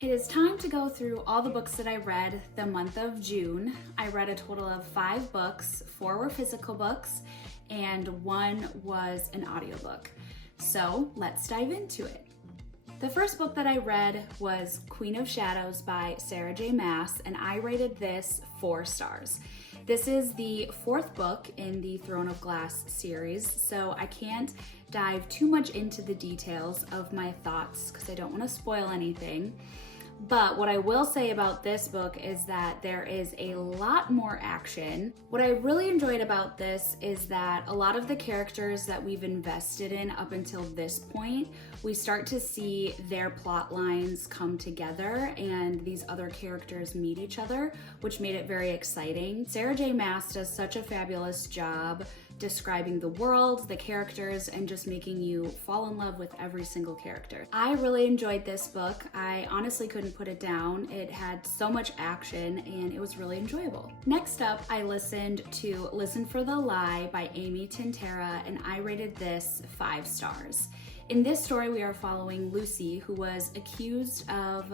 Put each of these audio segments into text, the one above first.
It is time to go through all the books that I read the month of June. I read a total of 5 books, 4 were physical books, and 1 was an audiobook. So let's dive into it. The first book that I read was Queen of Shadows by Sarah J. Maas, and I rated this 4 stars. This is the 4th book in the Throne of Glass series, so I can't dive too much into the details of my thoughts because I don't want to spoil anything. But what I will say about this book is that there is a lot more action. What I really enjoyed about this is that a lot of the characters that we've invested in up until this point, we start to see their plot lines come together and these other characters meet each other, which made it very exciting. Sarah J. Maas does such a fabulous job describing the world, the characters, and just making you fall in love with every single character. I really enjoyed this book. I honestly couldn't put it down. It had so much action and it was really enjoyable. Next up, I listened to Listen for the Lie by Amy Tintera, and I rated this 5 stars. In this story, we are following Lucy, who was accused of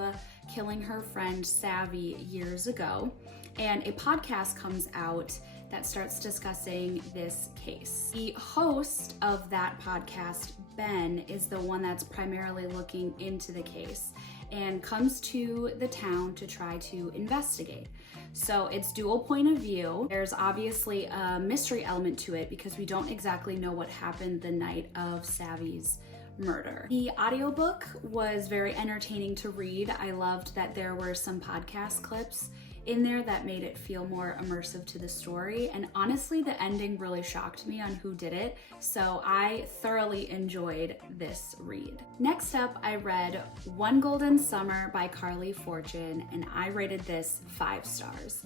killing her friend Savvy years ago, and a podcast comes out that starts discussing this case. The host of that podcast, Ben, is the one that's primarily looking into the case and comes to the town to try to investigate. So it's dual point of view. There's obviously a mystery element to it because we don't exactly know what happened the night of Savvy's murder. The audiobook was very entertaining to read. I loved that there were some podcast clips in there that made it feel more immersive to the story, and honestly the ending really shocked me on who did it, so I thoroughly enjoyed this read. Next up, I read One Golden Summer by Carly Fortune, and I rated this 5 stars.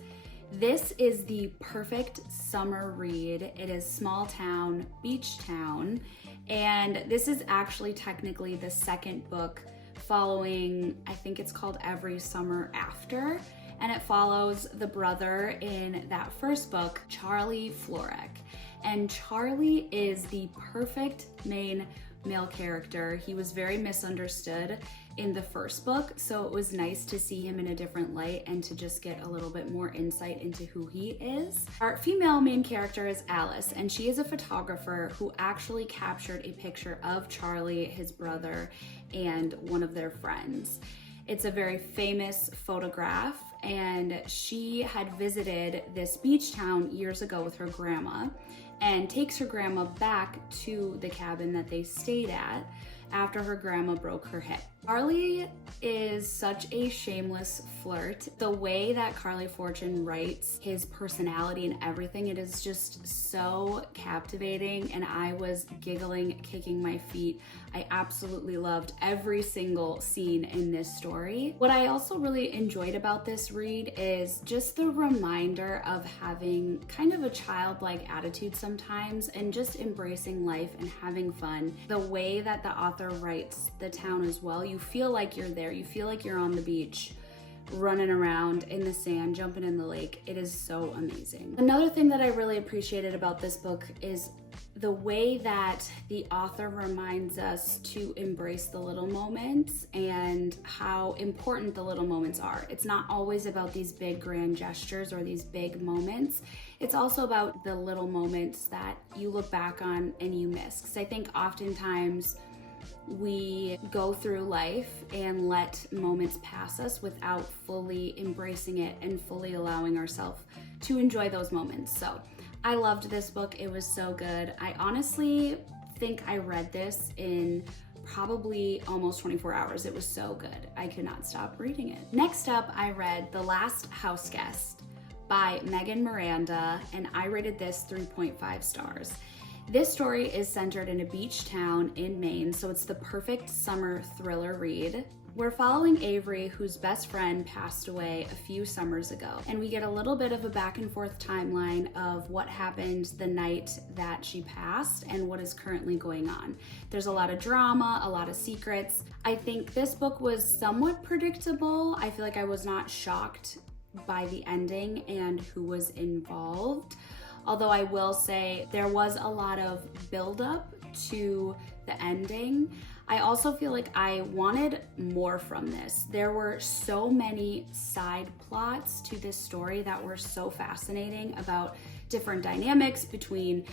This is the perfect summer read. It is small town, beach town, and this is actually technically the second book following, I think it's called Every Summer After, and it follows the brother in that first book, Charlie Florek. And Charlie is the perfect main male character. He was very misunderstood in the first book, so it was nice to see him in a different light and to just get a little bit more insight into who he is. Our female main character is Alice, and she is a photographer who actually captured a picture of Charlie, his brother, and one of their friends. It's a very famous photograph, and she had visited this beach town years ago with her grandma and takes her grandma back to the cabin that they stayed at after her grandma broke her hip. Carly is such a shameless flirt. The way that Carly Fortune writes his personality and everything, it is just so captivating, and I was giggling, kicking my feet. I absolutely loved every single scene in this story. What I also really enjoyed about this read is just the reminder of having kind of a childlike attitude sometimes and just embracing life and having fun. The way that the author writes the town as well, you feel like you're there. You feel like you're on the beach, running around in the sand, jumping in the lake. It is so amazing. Another thing that I really appreciated about this book is the way that the author reminds us to embrace the little moments and how important the little moments are. It's not always about these big grand gestures or these big moments. It's also about the little moments that you look back on and you miss. Because I think oftentimes we go through life and let moments pass us without fully embracing it and fully allowing ourselves to enjoy those moments. So I loved this book. It was so good. I honestly think I read this in probably almost 24 hours. It was so good. I could not stop reading it. Next up, I read The Last House Guest by Megan Miranda, and I rated this 3.5 stars. This story is centered in a beach town in Maine, so it's the perfect summer thriller read. We're following Avery, whose best friend passed away a few summers ago, and we get a little bit of a back and forth timeline of what happened the night that she passed and what is currently going on. There's a lot of drama, a lot of secrets. I think this book was somewhat predictable. I feel like I was not shocked by the ending and who was involved. Although I will say there was a lot of buildup to the ending. I also feel like I wanted more from this. There were so many side plots to this story that were so fascinating about different dynamics between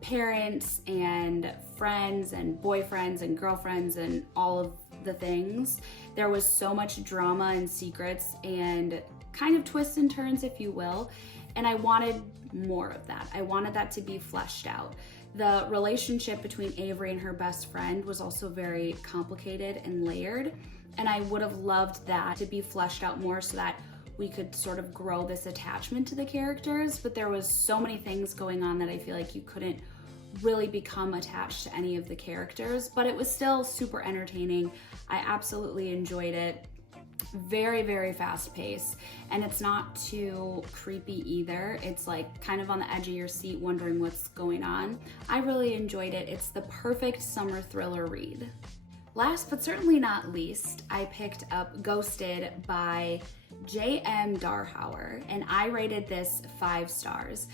parents and friends and boyfriends and girlfriends and all of the things. There was so much drama and secrets and kind of twists and turns, if you will, and I wanted more of that. I wanted that to be fleshed out. The relationship between Avery and her best friend was also very complicated and layered, and I would have loved that to be fleshed out more so that we could sort of grow this attachment to the characters, but there was so many things going on that I feel like you couldn't really become attached to any of the characters, but it was still super entertaining. I absolutely enjoyed it. Very, very fast paced, and it's not too creepy either. It's like kind of on the edge of your seat wondering what's going on. I really enjoyed it. It's the perfect summer thriller read. Last but certainly not least, I picked up Ghosted by J.M. Darhauer, and I rated this 5 stars.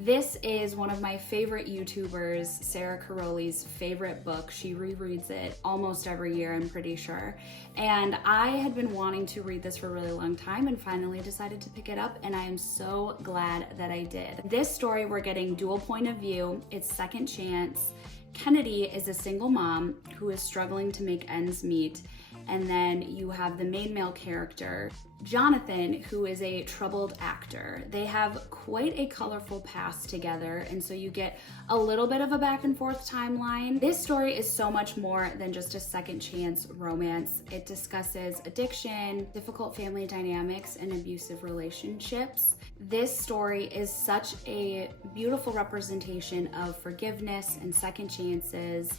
This is one of my favorite YouTubers, Sarah Caroli's favorite book. She rereads it almost every year, I'm pretty sure. And I had been wanting to read this for a really long time and finally decided to pick it up, and I am so glad that I did. This story, we're getting dual point of view. It's second chance. Kennedy is a single mom who is struggling to make ends meet. And then you have the main male character, Jonathan, who is a troubled actor. They have quite a colorful past together, and so you get a little bit of a back and forth timeline. This story is so much more than just a second chance romance. It discusses addiction, difficult family dynamics, and abusive relationships. This story is such a beautiful representation of forgiveness and second chances,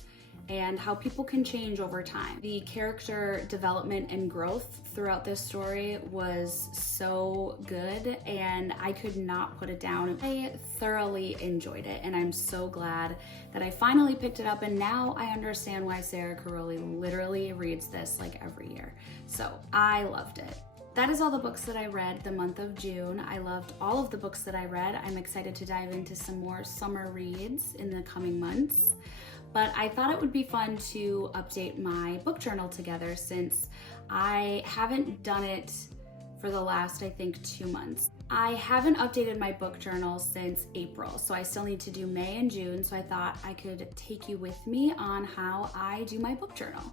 and how people can change over time. The character development and growth throughout this story was so good, and I could not put it down. I thoroughly enjoyed it, and I'm so glad that I finally picked it up, and now I understand why Sarah Caroli literally reads this like every year. So I loved it. That is all the books that I read the month of June. I loved all of the books that I read. I'm excited to dive into some more summer reads in the coming months. But I thought it would be fun to update my book journal together since I haven't done it for the last, I think, 2 months. I haven't updated my book journal since April, so I still need to do May and June, so I thought I could take you with me on how I do my book journal.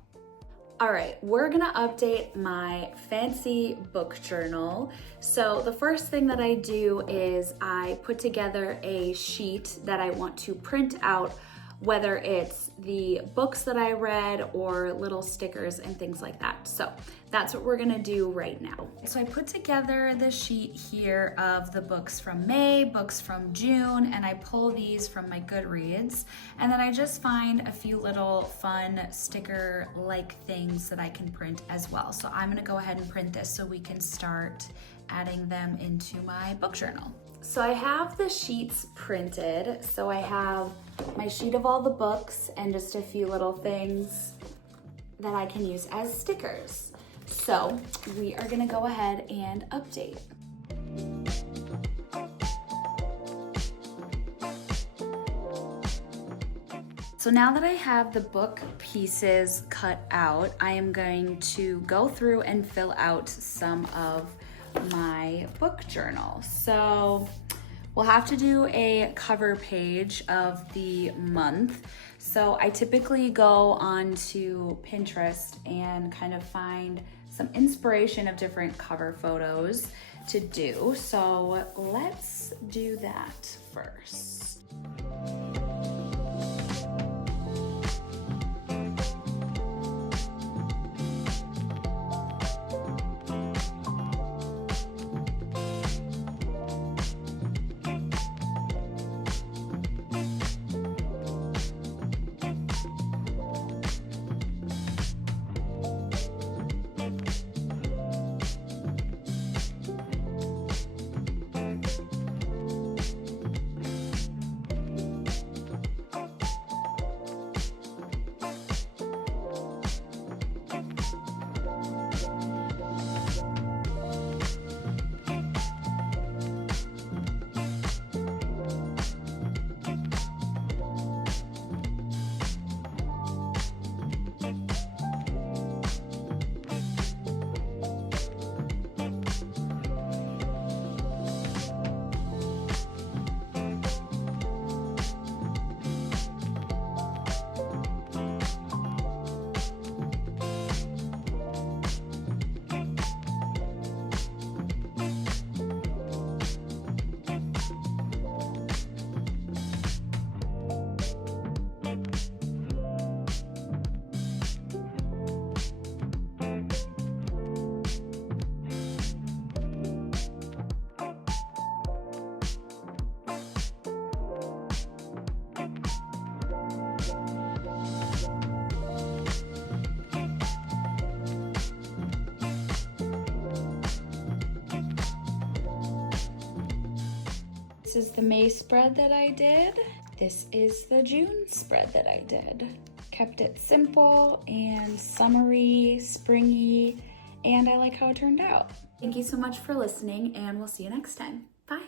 All right, we're gonna update my fancy book journal. So the first thing that I do is I put together a sheet that I want to print out, whether it's the books that I read or little stickers and things like that. So that's what we're gonna do right now. So I put together the sheet here of the books from May, books from June, and I pull these from my Goodreads. And then I just find a few little fun sticker-like things that I can print as well. So I'm gonna go ahead and print this so we can start adding them into my book journal. So I have the sheets printed. So I have my sheet of all the books and just a few little things that I can use as stickers. So we are gonna go ahead and update. So now that I have the book pieces cut out, I am going to go through and fill out some of my book journal. So we'll have to do a cover page of the month. So I typically go onto Pinterest and kind of find some inspiration of different cover photos to do. So let's do that first. This is the May spread that I did. This is the June spread that I did. Kept it simple and summery, springy, and I like how it turned out. Thank you so much for listening, and we'll see you next time. Bye.